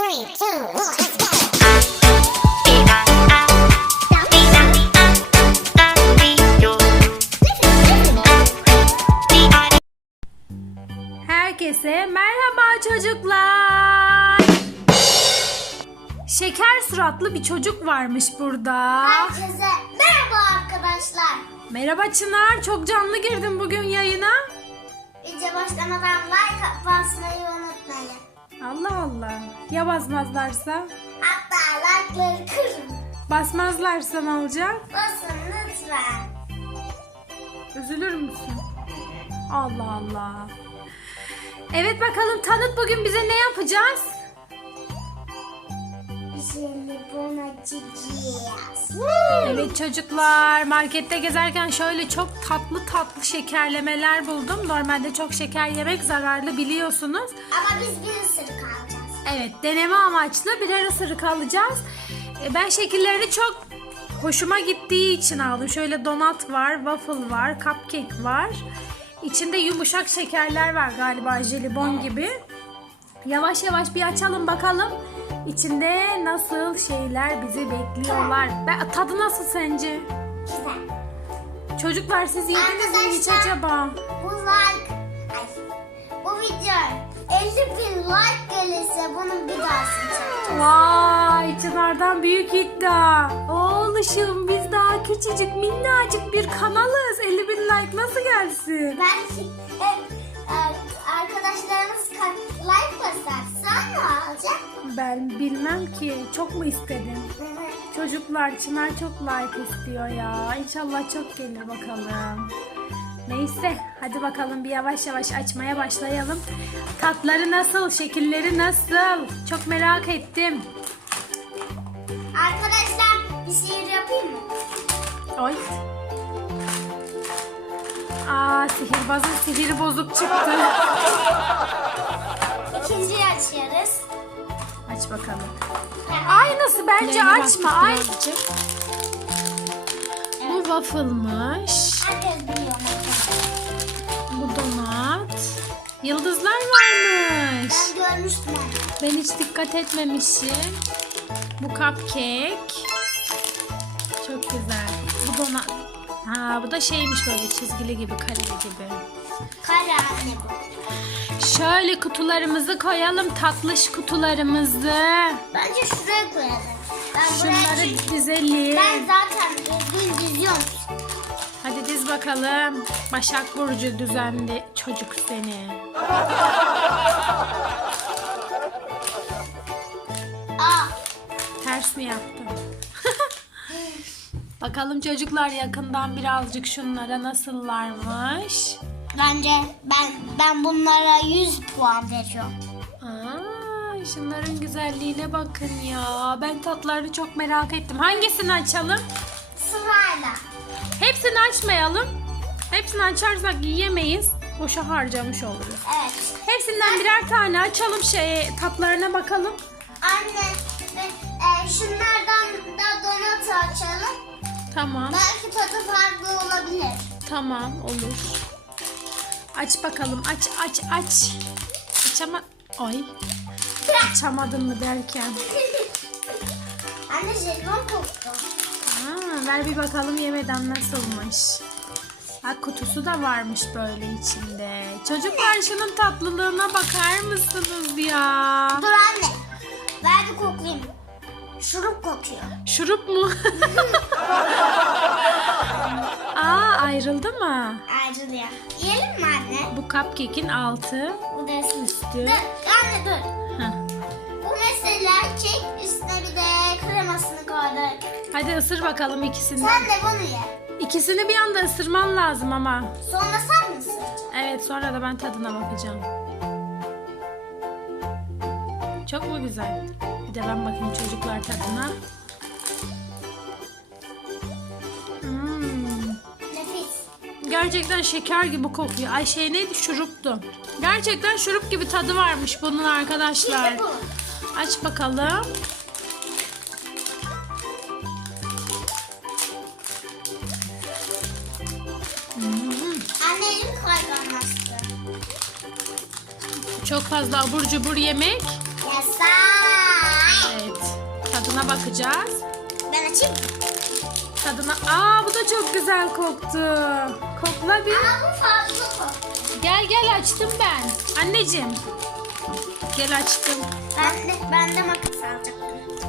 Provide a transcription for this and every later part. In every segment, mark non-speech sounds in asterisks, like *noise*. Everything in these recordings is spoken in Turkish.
Three, two, one, let's go. Herkese merhaba çocuklar. Şeker suratlı bir çocuk varmış burada. Herkese merhaba arkadaşlar. Merhaba Çınar, çok canlı girdin bugün yayına. Video başlamadan like basmayı unutmayın. Allah Allah. Ya basmazlarsa? Hatta like'ları kırın. Basmazlarsa ne olacak? Basın lütfen. Üzülür müsün? Allah Allah. Evet bakalım tanıt bugün bize ne yapacağız? Açacağız. Evet çocuklar markette gezerken şöyle çok tatlı tatlı şekerlemeler buldum. Normalde çok şeker yemek zararlı biliyorsunuz. Ama biz bir ısırık alacağız. Evet deneme amaçlı birer ısırık alacağız. E, Ben şekilleri çok hoşuma gittiği için aldım. Şöyle donat var, waffle var, cupcake var. İçinde yumuşak şekerler var galiba jelibon gibi. Yavaş yavaş bir açalım bakalım. İçinde nasıl şeyler bizi bekliyorlar. Ben, tadı nasıl sence? Güzel. Çocuklar siz yediniz mi hiç Arkadaşlar- acaba? Bu like, ay, bu video 50 bin like gelirse bunun bir dahasını çekeceğiz. Vay Çınar'dan büyük iddia. Oğluşum biz daha küçücük minnacık bir kanalız. 50 bin like nasıl gelsin? Belki e, e, like olacak? Ben bilmem ki. Çok mu istedin? Çocuklar Çınar çok like istiyor ya. İnşallah çok gelir bakalım. Neyse hadi bakalım bir yavaş yavaş açmaya başlayalım. Tatları nasıl, şekilleri nasıl? Çok merak ettim. Arkadaşlar bir sihir yapayım mı? Oy. Aa sihirbazın sihiri bozuk çıktı. İkinciyi açıyoruz. Aç bakalım. Aynısı bence açma. Ay. Bu waffle'mış. Herkes biliyor. Bu donat. Yıldızlar varmış. Ben görmüştüm. Ben hiç dikkat etmemişim. Bu cupcake. Çok güzel. Bu donat. Ha bu da şeymiş böyle çizgili gibi kareli gibi. Kare anne bu. Şöyle kutularımızı koyalım tatlış kutularımızı. Bence şuraya koyalım. Ben buraya Şunları çünkü- dizelim. Ben zaten düzgün diziyorum. Hadi diz bakalım. Başak Burcu düzenli çocuk seni. Aa, Ters mi yaptım? *laughs* bakalım çocuklar yakından birazcık şunlara nasıllarmış. Bence ben ben bunlara 100 puan veriyorum. Aa, şunların güzelliğine bakın ya. Ben tatlarını çok merak ettim. Hangisini açalım? Sırayla. Hepsini açmayalım. Hepsini açarsak yiyemeyiz. Boşa harcamış oluruz. Evet. Hepsinden birer tane açalım şey tatlarına bakalım. Anne ve, e, şunlardan da donat açalım. Tamam. Belki tadı farklı olabilir. Tamam olur. Aç bakalım aç aç aç. Açama... Ay. Açamadın mı derken. *laughs* Anne jelibon koktu. Aa, ver bir bakalım yemeden nasılmış. Ha kutusu da varmış böyle içinde. Çocuklar şunun tatlılığına bakar mısınız ya? Dur anne. Ver bir koklayayım. Şurup kokuyor. Şurup mu? *laughs* Aa ayrıldı mı? Ayrılıyor. Yiyelim mi anne? Bu cupcake'in altı. Bu da üstü. Dur anne dur. Heh. Bu mesela kek üstüne bir de kremasını koyduk. Hadi ısır bakalım ikisinden. Sen de bunu ye. İkisini bir anda ısırman lazım ama. Sonra sen mi ısıracaksın? Evet sonra da ben tadına bakacağım. Çok mu güzel? Bir de ben bakayım çocuklar tadına. Hmm, Nefis. gerçekten şeker gibi kokuyor. Ay şey neydi? Şuruptu. Gerçekten şurup gibi tadı varmış bunun arkadaşlar. De bu. Aç bakalım. Çok fazla abur cubur yemek Yasak. Tadına bakacağız. Ben açayım? Tadına... Aa bu da çok güzel koktu. Kokla bir. Ama bu fazla koktu. Gel gel açtım ben. Anneciğim. Gel açtım. Ben de, ben de makas alacaktım.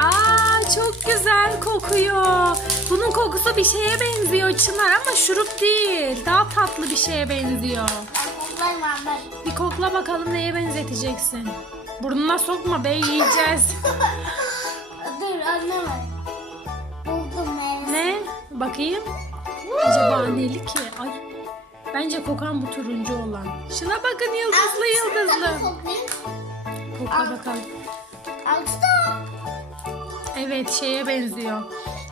Aa çok güzel kokuyor. Bunun kokusu bir şeye benziyor Çınar ama şurup değil. Daha tatlı bir şeye benziyor. Ben koklayayım anlar. Bir kokla bakalım neye benzeteceksin. Burnuna sokma be yiyeceğiz. *laughs* Bakayım. Acaba neli ki? Ay. Bence kokan bu turuncu olan. Şuna bakın yıldızlı yıldızlı. Kokla bakalım. Evet şeye benziyor.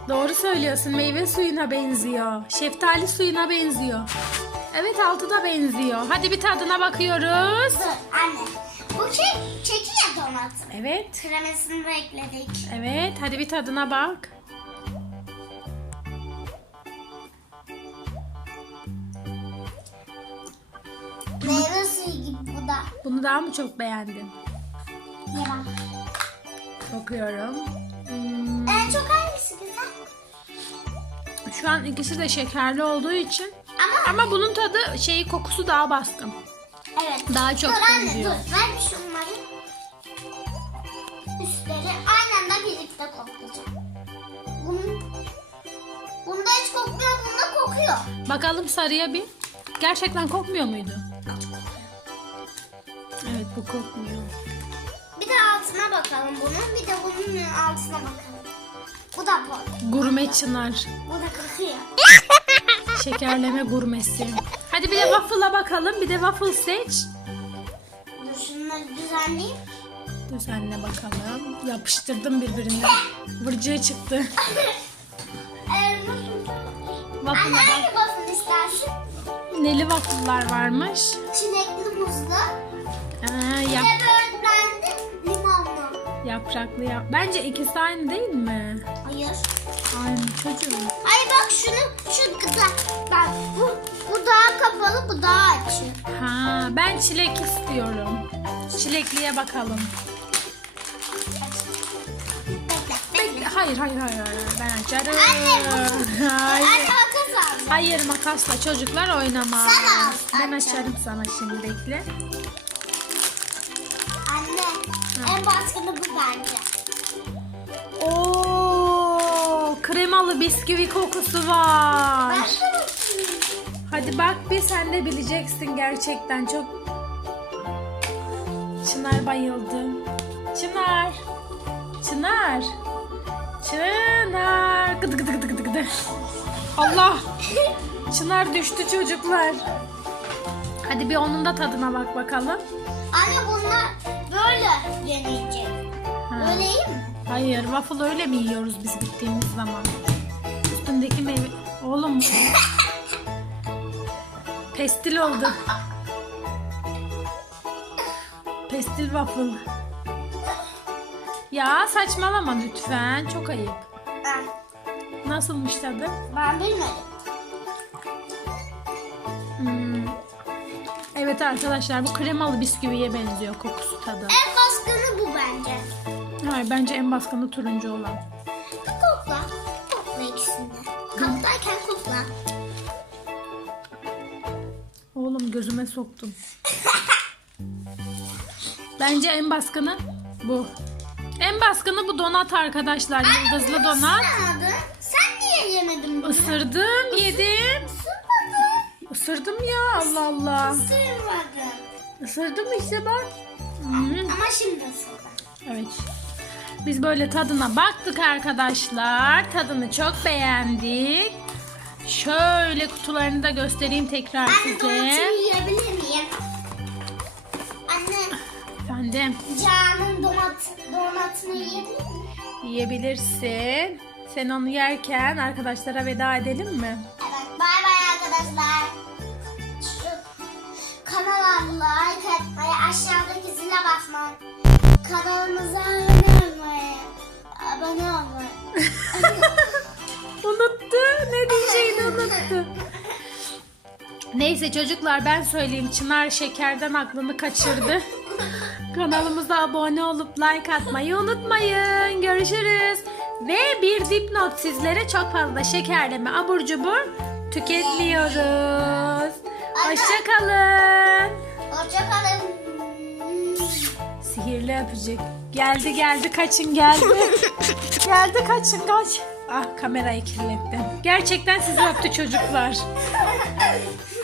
Doğru söylüyorsun meyve suyuna benziyor. Şeftali suyuna benziyor. Evet altı da benziyor. Hadi bir tadına bakıyoruz. Dur anne. Bu kek, keki ya donat. Evet. Kremesini de ekledik. Evet hadi bir tadına bak. Meyve suyu gibi bu da. Bunu daha mı çok beğendin? Bak. Bakıyorum. Hmm, En çok hangisi güzel? şu an ikisi de şekerli olduğu için. Ama, Ama bunun tadı şeyi kokusu daha baskın. evet. Daha çok dur anne benziyor. dur. Ver şunları. Üstleri aynen de birlikte koklayacağım. Bunun, bunda hiç kokmuyor, bunda kokuyor. Bakalım sarıya bir. Gerçekten kokmuyor muydu? Bu kokmuyor. Bir de altına bakalım bunun, bir de bunun altına bakalım. Bu da bu. Gurme çınar. Bu da kokuyor. *laughs* Şekerleme gurmesi. Hadi bir de waffle'a bakalım. Bir de waffle seç. Dur şunları düzenleyeyim. Düzenle bakalım. Yapıştırdım birbirine. Vırcığı çıktı. *laughs* Ee, Waffle'a bak. hangi waffle istersin? Neli waffle'lar varmış. Çilekli muzlu. Aa, yap, de böğürtlenli limonlu. yapraklı yap. Bence ikisi aynı değil mi? Hayır. Aynı çocuğum. Ay bak şunu şu gıda. Bak bu bu daha kapalı bu daha açık. Ha, ben çilek istiyorum. Çilekliye bakalım. Bekle bekle. Hayır hayır hayır hayır. Ben açarım. Anne, Hayır. Anne makas al. Hayır makasla çocuklar oynamaz. Sen al, Ben açarım sana şimdi bekle. En baskını bu bence. Oo, kremalı bisküvi kokusu var. Şunu Hadi bak bir sen de bileceksin gerçekten çok. Çınar bayıldı. Çınar. Çınar. Çınar. Gıdı gıdı gıdı gıdı gıdı. Allah. Çınar düştü çocuklar. Hadi bir onun da tadına bak bakalım. Anne bunlar böyle yenecek. Ha. Böyle iyi mi? Hayır waffle öyle mi yiyoruz biz gittiğimiz zaman? Üstündeki meyve... Oğlum *laughs* pestil oldu. Pestil waffle. Ya saçmalama lütfen. Çok ayıp. Ben, Nasılmış tadı? ben bilmedim. Hmm. Evet arkadaşlar bu kremalı bisküviye benziyor kokusu tadı. En baskını bu bence. Hayır bence en baskını turuncu olan. Bir kokla. Kokla ikisini. Kaptayken kokla. Oğlum gözüme soktum. Bence en baskını bu. En baskını bu donat arkadaşlar. Yıldızlı donat. Sen niye yemedin bunu? Isırdım, yedim. Isırdım ya Allah Allah. Isırmadın. Isırdım işte bak. Hı, Ama şimdi ısırdın. Evet. Biz böyle tadına baktık arkadaşlar. Tadını çok beğendik. Şöyle kutularını da göstereyim tekrar Anne donatını size. yiyebilir miyim? Anne Efendim Can'ın donat, donatını yiyebilir miyim? yiyebilirsin. Sen onu yerken arkadaşlara veda edelim mi? Basmayı, kanalımıza abone olmayı, abone olmayı. *laughs* Unuttu. Ne diyeceğini unuttu. Neyse çocuklar ben söyleyeyim. Çınar şekerden aklını kaçırdı. Kanalımıza abone olup like atmayı unutmayın. Görüşürüz. Ve bir dipnot sizlere çok fazla şekerleme abur cubur tüketmiyoruz. Hoşçakalın. Hoşçakalın. Sihirli öpücük. Geldi geldi kaçın geldi. *laughs* geldi kaçın kaç. Ah kamerayı kirlettim. Gerçekten sizi öptü çocuklar. *laughs*